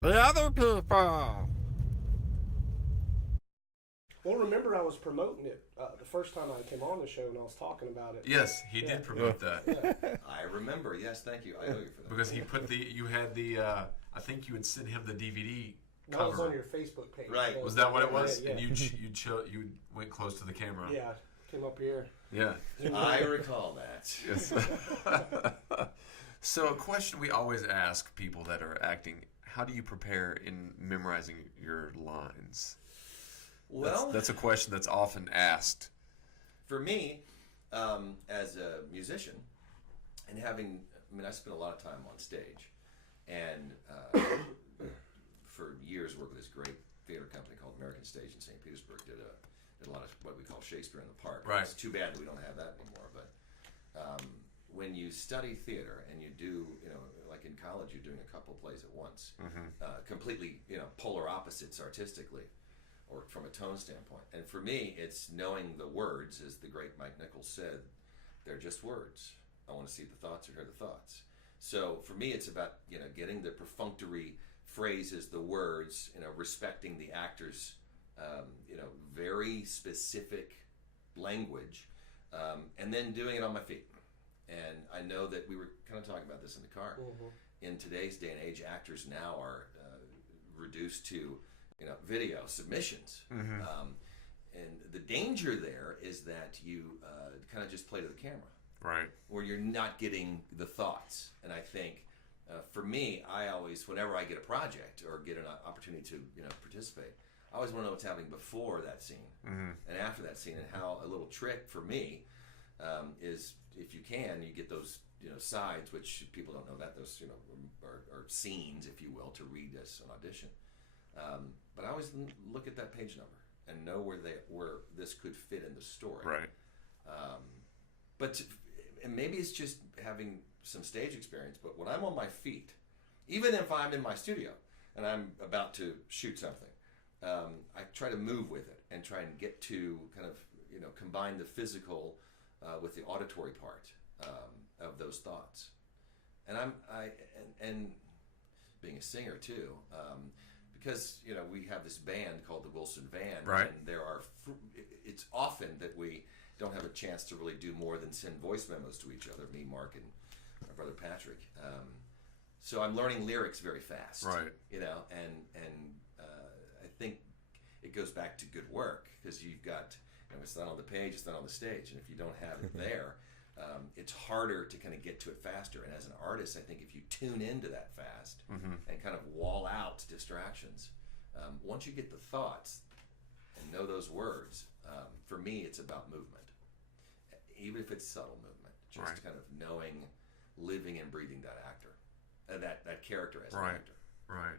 The other people. Well, remember I was promoting it the first time I came on the show and I was talking about it. Yes, he did promote that. Yeah. I remember. Yes, thank you. I owe you for that. Because he put you had the, I think you had sent him the DVD That was cover. on your Facebook page. Right. Was that what it was? Yeah, And you went close to the camera. yeah. Came up here. Yeah. I recall that. Yes. So a question we always ask people that are acting: how do you prepare in memorizing your lines? Well, That's a question that's often asked. for me, as a musician, and I spent a lot of time on stage, and for years worked with this great theater company called American Stage in St. Petersburg. Did a lot of what we call Shakespeare in the Park. Right. It's too bad that we don't have that anymore. But when you study theater and you do, like in college, you're doing a couple plays at once, completely, polar opposites artistically, or from a tone standpoint. And for me, it's knowing the words, as the great Mike Nichols said, they're just words. I want to see the thoughts or hear the thoughts. So for me, it's about getting the perfunctory phrases, the words, respecting the actor's very specific language, and then doing it on my feet. And I know that we were kind of talking about this in the car. In today's day and age, actors now are reduced to video submissions. And the danger there is that you kind of just play to the camera, Right. where you're not getting the thoughts. And I think for me, I always, whenever I get a project or get an opportunity to participate, I always want to know what's happening before that scene and after that scene. And how a little trick for me is, if you can, you get those sides, which people don't know that those are scenes, if you will, to read as an audition. But I always look at that page number and know where this could fit in the story. Right. And maybe it's just having some stage experience. But when I'm on my feet, even if I'm in my studio and I'm about to shoot something, I try to move with it and try and get to kind of combine the physical with the auditory part of those thoughts. And being a singer too, because we have this band called the Wilson Band, Right. and it's often that we don't have a chance to really do more than send voice memos to each other, me, Mark, and my brother Patrick. So I'm learning lyrics very fast, Right. and I think it goes back to good work, because you've got, it's not on the page, it's not on the stage, and if you don't have it there, it's harder to kind of get to it faster. And as an artist, I think if you tune into that fast and kind of wall out distractions, once you get the thoughts and know those words, for me, it's about movement, even if it's subtle movement, just Right. kind of knowing, living and breathing that actor, that character as an Right. actor. Right.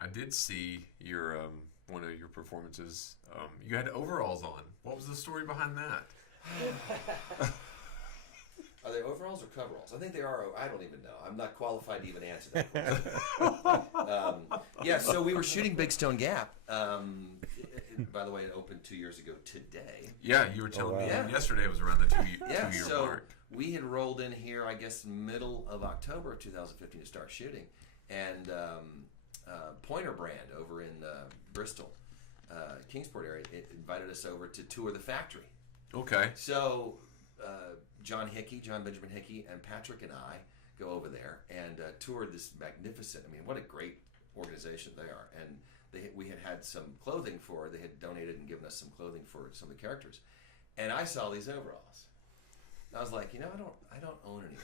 I did see your one of your performances. You had overalls on. What was the story behind that? Are they overalls or coveralls? I think they are. I don't even know. I'm not qualified to even answer that question. Yeah, so we were shooting Big Stone Gap. By the way, it opened 2 years ago today. Yeah, you were telling me wow. yesterday it was around the Yeah, two-year so mark. we had rolled in here, I guess, middle of October of 2015 to start shooting. And Pointer Brand over in Bristol, Kingsport area, it invited us over to tour the factory. Okay. So John Benjamin Hickey, and Patrick and I go over there and tour this magnificent, what a great organization they are. And we had some clothing they had donated and given us some clothing for some of the characters. And I saw these overalls. And I was like, I don't own any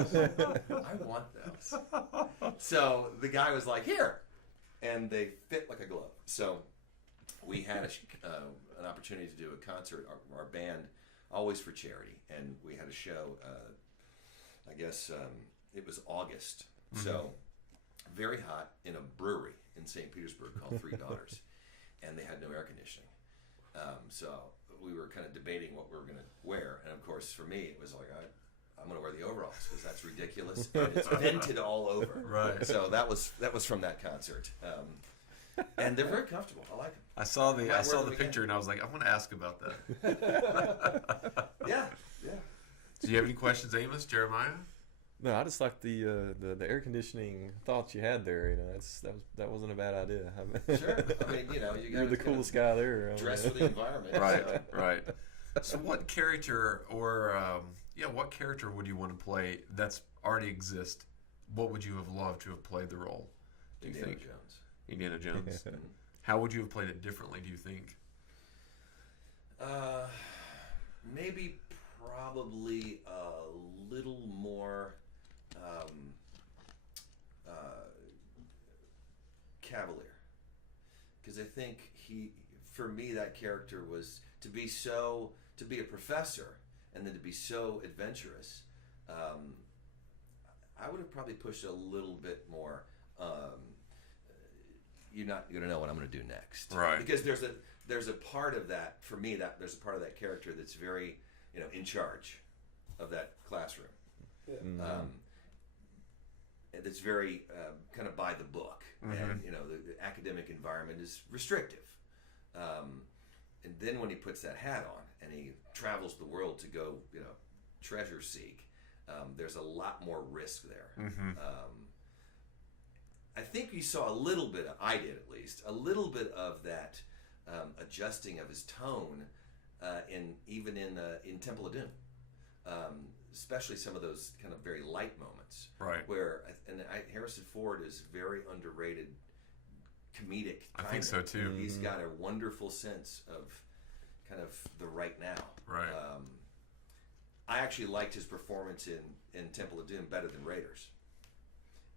overalls. I want those. So the guy was like, here. And they fit like a glove. So we had an opportunity to do a concert, our band, always for charity, and we had a show, I guess it was August, so very hot, in a brewery in St. Petersburg called Three Daughters, and they had no air conditioning. So we were kind of debating what we were going to wear, and of course for me it was like, I'm going to wear the overalls because that's ridiculous, and it's vented all over. Right. So that was from that concert. And they're very comfortable. I like them. I saw the them picture again. and I was like, I want to ask about that. Yeah. Do you have any questions, Amos, Jeremiah? No, I just like the air conditioning thoughts you had there. You know, that wasn't a bad idea. Sure. I mean, you know, You're the coolest guy there. Dress for the environment. Right, So. right. So, what character what character would you want to play that's already exist? What would you have loved to have played the role? Do you Indiana think Jones. Indiana Jones? How would you have played it differently? Do you think? Maybe probably a little more cavalier, because I think for me, that character was to be a professor and then to be so adventurous. I would have probably pushed a little bit more. You're not going to know what I'm going to do next, Right? Because there's a part of that for me, that there's a part of that character that's very, you know, in charge of that classroom. Yeah. That's very kind of by the book, and you know the academic environment is restrictive. And then when he puts that hat on and he travels the world to go, you know, treasure seek, there's a lot more risk there. I think you saw a little bit, I did at least, a little bit of that adjusting of his tone in Temple of Doom. Especially some of those kind of very light moments, Right. Where Harrison Ford is very underrated comedic. I think so too. He's got a wonderful sense of kind of the right now. Right. I actually liked his performance in Temple of Doom better than Raiders,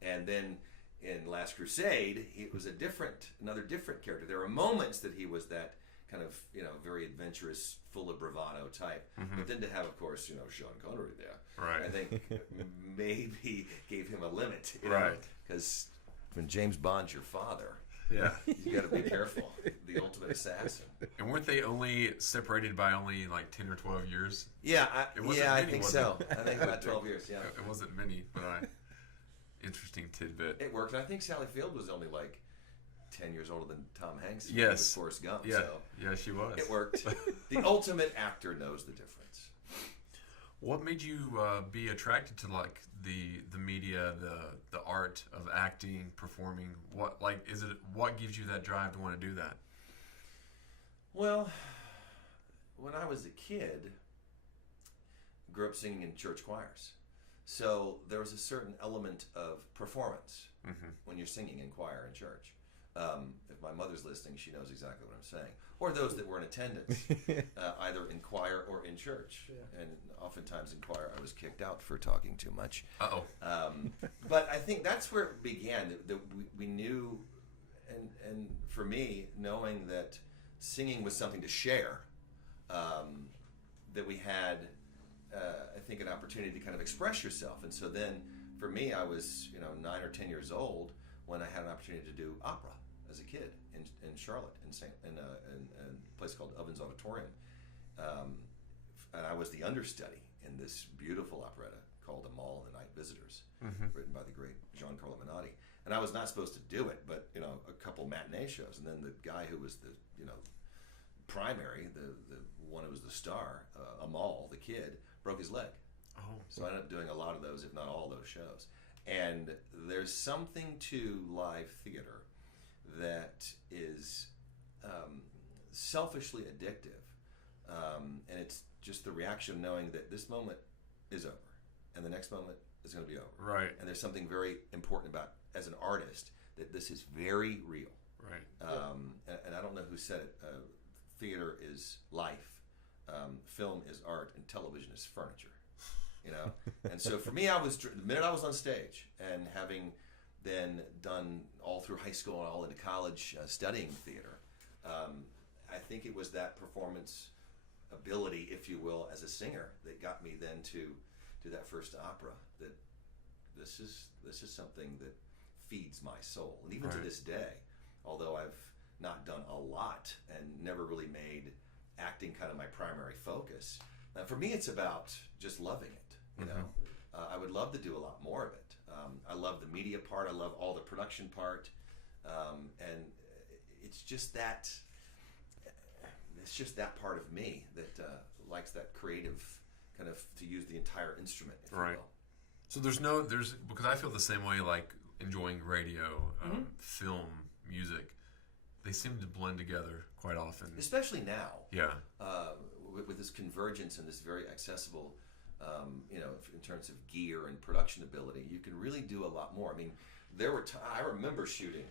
and then in Last Crusade, he was another different character. There were moments that he was that kind of, you know, very adventurous, full of bravado type. But then to have, of course, you know, Sean Connery there, Right. I think maybe gave him a limit, you know? Right. Because when James Bond's your father, Yeah. you got to be careful. The ultimate assassin. And weren't they only separated by only like 10 or 12 years? Yeah, It wasn't I many, think was so. it? I think about 12 years. Yeah, It wasn't many, but interesting tidbit. it worked. And I think Sally Field was only like 10 years older than Tom Hanks. Yes. With Forrest Gump. Yeah, So yeah, she was. it worked. The ultimate actor knows the difference. What made you be attracted to like the media, the art of acting, performing? What gives you that drive to want to do that? Well, when I was a kid, grew up singing in church choirs. So there was a certain element of performance when you're singing in choir in church. If my mother's listening, she knows exactly what I'm saying. Or those that were in attendance, either in choir or in church. Yeah. And oftentimes in choir, I was kicked out for talking too much. Uh-oh. But I think that's where it began. That we knew, and for me, knowing that singing was something to share, that we had, I think, an opportunity to kind of express yourself. And so then, for me, I was 9 or 10 years old when I had an opportunity to do opera as a kid in Charlotte, in a place called Ovens Auditorium, and I was the understudy in this beautiful operetta called Amal and the Night Visitors, written by the great Giancarlo Menotti. And I was not supposed to do it, but a couple matinee shows, and then the guy who was the primary, the one who was the star, Amal, the kid, broke his leg. Oh. So I ended up doing a lot of those, if not all those shows. And there's something to live theater that is selfishly addictive. And it's just the reaction of knowing that this moment is over and the next moment is going to be over. Right. And there's something very important about, as an artist, that this is very real. Right. And I don't know who said it. Theater is life, film is art, and television is furniture. And so for me, the minute I was on stage and having then done all through high school and all into college studying theater, I think it was that performance ability, if you will, as a singer that got me then to do that first opera. That this is something that feeds my soul, and even to this day, although I've not done a lot and never really made acting kind of my primary focus. For me, it's about just loving it. I would love to do a lot more of it. I love the media part. I love all the production part, and it's just that. It's just that part of me that likes that creative kind of, to use the entire instrument, if you will. So there's because I feel the same way, like enjoying radio, film, music. They seem to blend together quite often. Especially now. Yeah. With this convergence and this very accessible, in terms of gear and production ability, you can really do a lot more. I mean, there were I remember shooting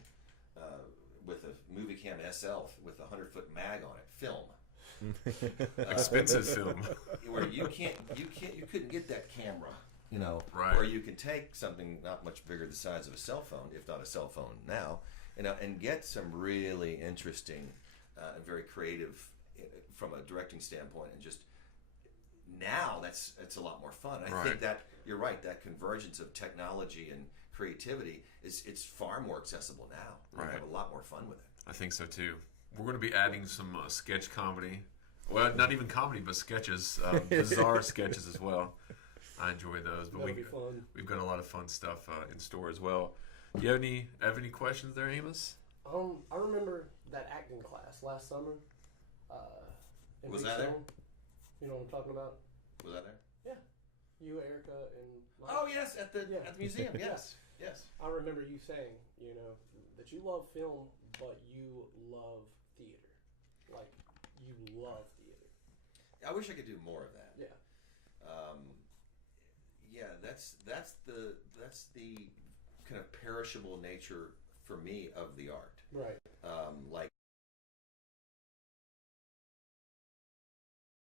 with a movie cam SL with a 100-foot mag on it, film. Expensive film. Where you couldn't get that camera, Right. Or you can take something not much bigger the size of a cell phone, if not a cell phone now, and get some really interesting and very creative from a directing standpoint, and just now it's a lot more fun. I think that you're right, that convergence of technology and creativity it's far more accessible now. You have a lot more fun with it. I think so too. We're going to be adding some sketch comedy. Well, not even comedy, but sketches, bizarre sketches as well. I enjoy those, but we've got a lot of fun stuff in store as well. Do you have any questions there, Amos? I remember that acting class last summer. Was that there? You know what I'm talking about? Was that there? Yeah. You, Erica, and Mike. Oh yes, at the museum. Yes, yes. I remember you saying, that you love film, but you love theater. Like, you love theater. I wish I could do more of that. Yeah. That's the kind of perishable nature for me of the art. Right. Like